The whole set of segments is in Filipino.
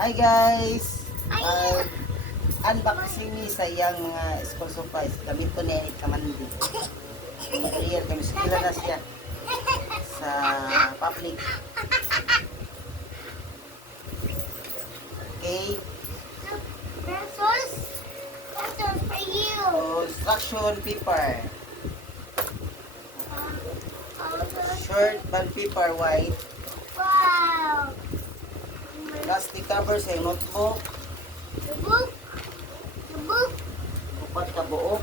Hi guys! Hi. Unboxing ni sa iyang mga school supplies. Gamit ko niya kamandi. Clear, kamiskila na siya sa public. Okay. Pencils. Pencils for you. So, instruction paper. Short bond paper white. Wow. Plastic cover sa notebook. The book. The book. Upat ka buo.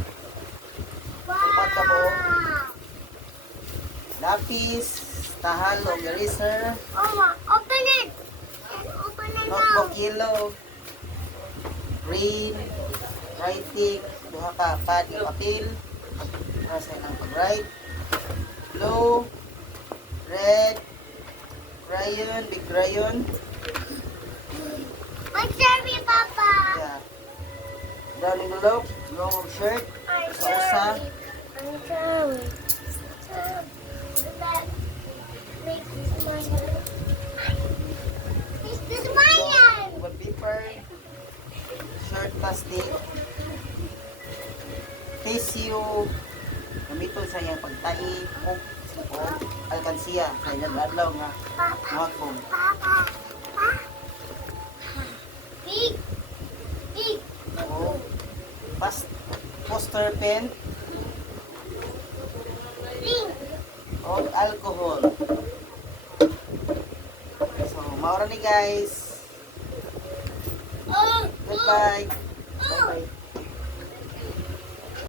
Wow. Upat ka buo. Lapis. Tahal o eraser. Oma, open it. Open it now. Notebook yellow. Green. Writing. Duha ka pad ng papel. Para sa ilang pag-write. Blue. Red. Crayon. Big crayon. What's Sherry, Papa? Yeah. Brown envelope. Long shirt. I'm Sa usa. I'm sorry. That makes money. This is mine. Bond paper. Shirt plastic. Tissue. Gamiton sa iyang pagtahi. Cook. O alkansiya. Sa inyong adlaw nga. Papa. Mga kong. Papa. Big. Big. O poster pen. Pink. O alcohol. So, maura ni guys. Oh. Goodbye. Bye-bye.